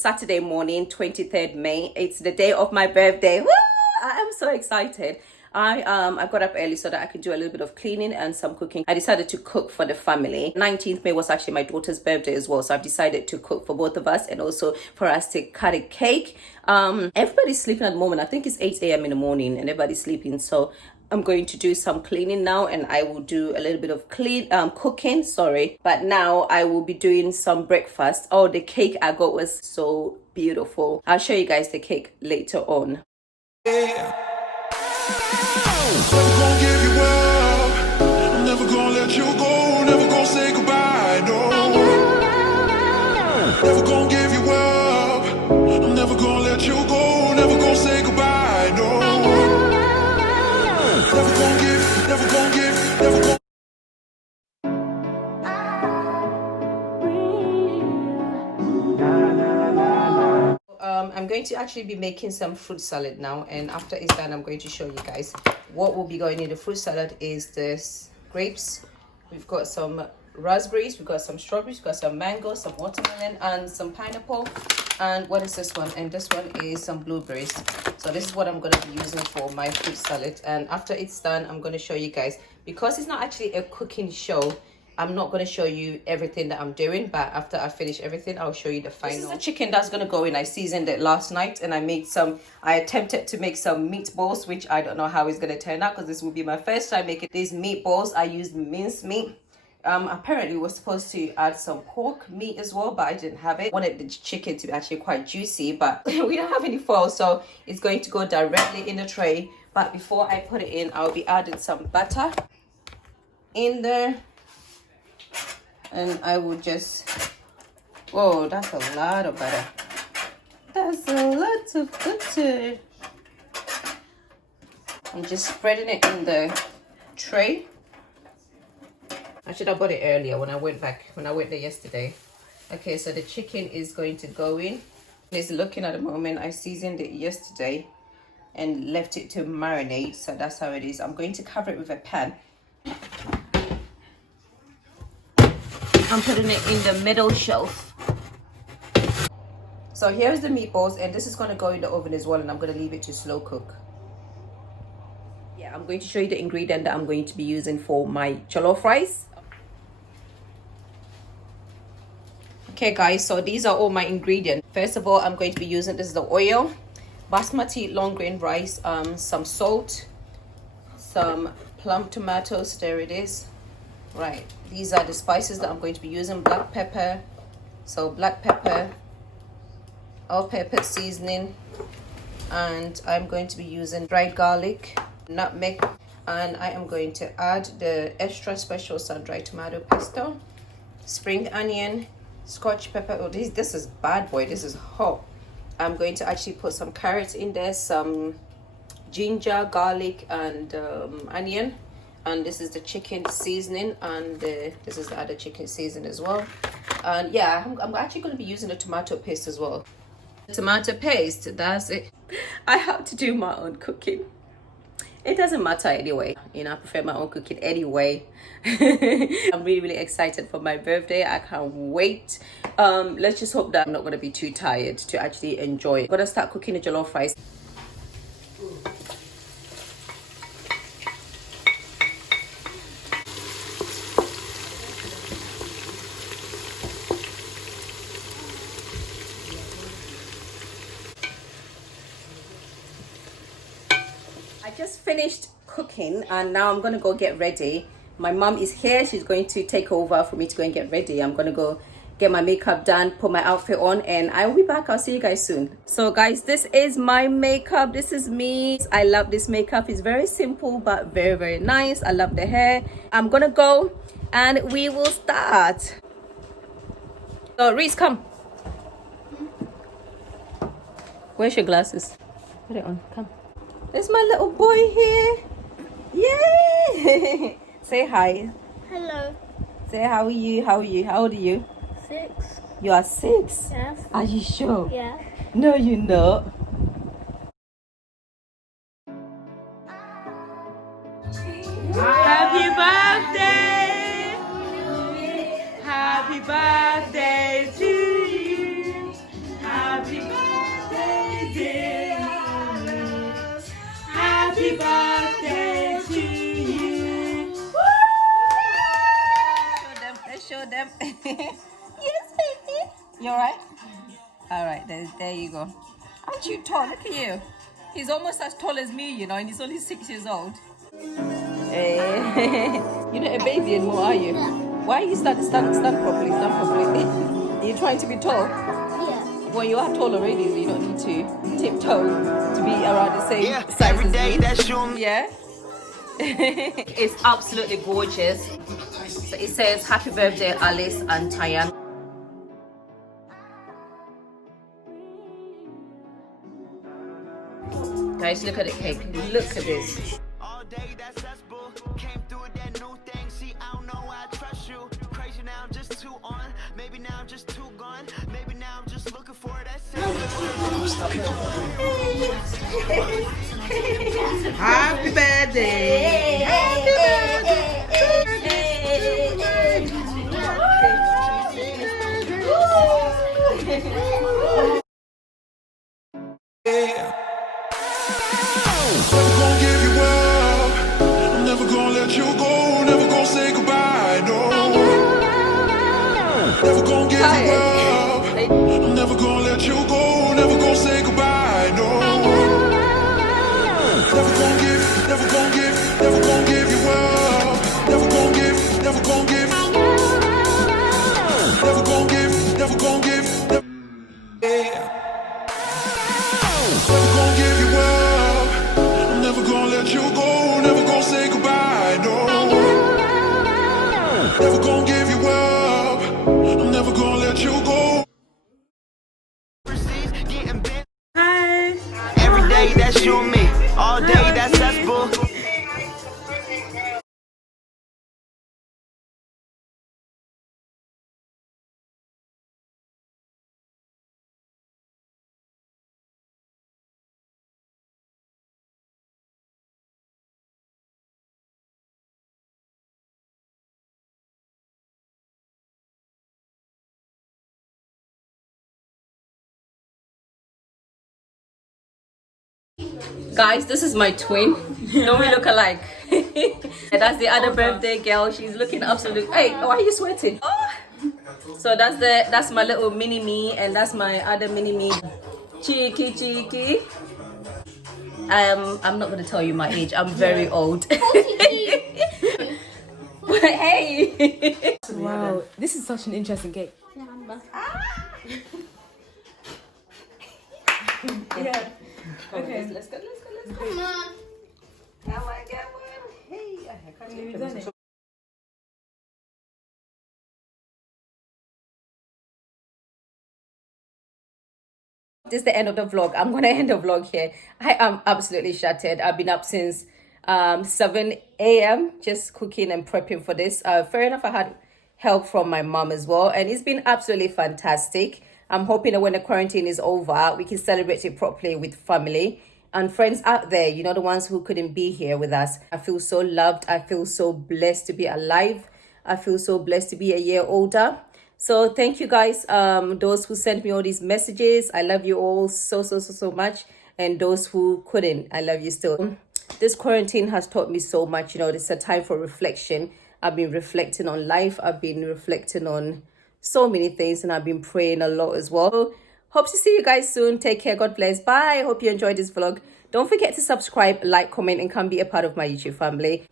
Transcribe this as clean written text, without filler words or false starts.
Saturday morning, 23rd May. It's the day of my birthday. Woo! I am so excited. I got up early so that I could do a little bit of cleaning and some cooking. I decided to cook for the family. 19th May was actually my daughter's birthday as well, so I've decided to cook for both of us and also for us to cut a cake. Everybody's sleeping at the moment. I think it's 8 a.m. in the morning and everybody's sleeping, so I'm going to do some cleaning now, and I will do a little bit of cooking, sorry. But now I will be doing some breakfast. Oh, the cake I got was so beautiful. I'll show you guys the cake later on. Yeah. Never gonna give you up. I'm never gonna let you go. Never gonna say goodbye, no. Never gonna give you up. I'm never gonna let you go. Never gonna say goodbye, no. Never gonna give, never gonna give, never gonna. I'm going to actually be making some fruit salad now, and after it's done I'm going to show you guys what will be going in the fruit salad. Is this grapes, we've got some raspberries, we've got some strawberries, we've got some mango, some watermelon, and some pineapple. And what is this one? And this one is some blueberries. So this is what I'm going to be using for my fruit salad, and after it's done I'm going to show you guys, because it's not actually a cooking show, I'm not going to show you everything that I'm doing, but after I finish everything, I'll show you the final. This is the chicken that's going to go in. I seasoned it last night, and I attempted to make some meatballs, which I don't know how it's going to turn out, because this will be my first time making these meatballs. I used minced meat. Apparently we're supposed to add some pork meat as well, but I didn't have it. I wanted the chicken to be actually quite juicy, but we don't have any foil, so it's going to go directly in the tray. But before I put it in, I'll be adding some butter in there. And I will just, whoa, that's a lot of butter. That's a lot of butter. I'm just spreading it in the tray. I should have bought it earlier when I went there yesterday. Okay, so the chicken is going to go in. It's looking at the moment. I seasoned it yesterday and left it to marinate, so that's how it is. I'm going to cover it with a pan. I'm putting it in the middle shelf. So here's the meatballs, and this is going to go in the oven as well, and I'm going to leave it to slow cook. Yeah, I'm going to show you the ingredient that I'm going to be using for my jollof rice. Okay guys, so these are all my ingredients. First of all, I'm going to be using, this is the oil, basmati long grain rice, some salt, some plum tomatoes, there it is. Right, these are the spices that I'm going to be using. Black pepper, so black pepper, all pepper seasoning, and I'm going to be using dried garlic, nutmeg, and I am going to add the extra special sun-dried tomato pesto, spring onion, scotch pepper. Oh, this is bad boy, this is hot. I'm going to actually put some carrots in there, some ginger, garlic, and onion. And this is the chicken seasoning, and this is the other chicken seasoning as well. And yeah, I'm actually going to be using the tomato paste as well. Tomato paste, that's it. I have to do my own cooking. It doesn't matter anyway, you know, I prefer my own cooking anyway. I'm really excited for my birthday. I can't wait. Let's just hope that I'm not going to be too tired to actually enjoy it. I'm going to start cooking the jollof rice. I just finished cooking, and now I'm gonna go get ready. My mom is here. She's going to take over for me to go and get ready. I'm gonna go get my makeup done, put my outfit on, and I will be back. I'll see you guys soon. So guys, this is my makeup. This is me. I love this makeup. It's very simple but very, very nice. I love the hair. I'm gonna go and we will start. So Reese, come. Where's your glasses? Put it on, come. There's my little boy here. Yay! Say hi. Hello. Say how are you? How are you? How old are you? 6. You are 6? Yes. Are you sure? Yeah. No, you're not. Happy birthday! Happy birthday to you! Happy birthday, Alice. Happy birthday to you. Show them. Yes, baby. You alright? Alright, there you go. Aren't you tall? Look at you. He's almost as tall as me, you know, and he's only 6 years old. Hey. You're not a baby anymore, are you? Why are you stand properly? Stand properly. You're trying to be tall? Yeah. Well, you are tall already, so you don't need to tiptoe to be around the same size every as day me. that's your Yeah. It's absolutely gorgeous. So it says happy birthday Alice and Tyan. Guys, look at the cake. Look at this. all day that's us, boo. Came through with that new thing. See, I don't know why I trust you. Crazy now, I'm just too on. Maybe now I'm just too gone. Maybe now I'm just looking for that Happy birthday. Never gonna give you up. I'm never gonna let you go. Never gonna say goodbye. No. Never gonna give you up. I'm never gonna let you go. Never gonna say goodbye. No. Never gonna give, never gonna give, never gonna give you up. Never gonna give, never gonna give. Never gonna give, never gonna give. Never gonna give you up. I'm never gonna let you go. Never gonna say goodbye. No. Never gonna give you up. I'm never gonna let you go. getting bent. Hi. Every day that's you and me. All day that's us, boo. Guys, this is my twin. Don't we look alike? And that's the other birthday girl. She's looking absolute. Hey, why are you sweating? Oh. So that's my little mini me, and that's my other mini me. Cheeky. I'm not gonna tell you my age. I'm very old. Hey. Wow, this is such an interesting cake. Yeah. Okay. Let's go. Come on. Come on, get one. Hey, I can't We've done it. This is the end of the vlog. I'm gonna end the vlog here. I am absolutely shattered. I've been up since 7 a.m. just cooking and prepping for this. Fair enough, I had help from my mom as well, and it's been absolutely fantastic. I'm hoping that when the quarantine is over, we can celebrate it properly with family and friends out there, you know, the ones who couldn't be here with us. I feel so loved. I feel so blessed to be alive. I feel so blessed to be a year older. So thank you guys, those who sent me all these messages. I love you all so much. And those who couldn't, I love you still. This quarantine has taught me so much. You know, it's a time for reflection. I've been reflecting on life. I've been reflecting on so many things, and I've been praying a lot as well. Hope to see you guys soon. Take care. God bless. Bye. Hope you enjoyed this vlog. Don't forget to subscribe, like, comment, and come be a part of my YouTube family.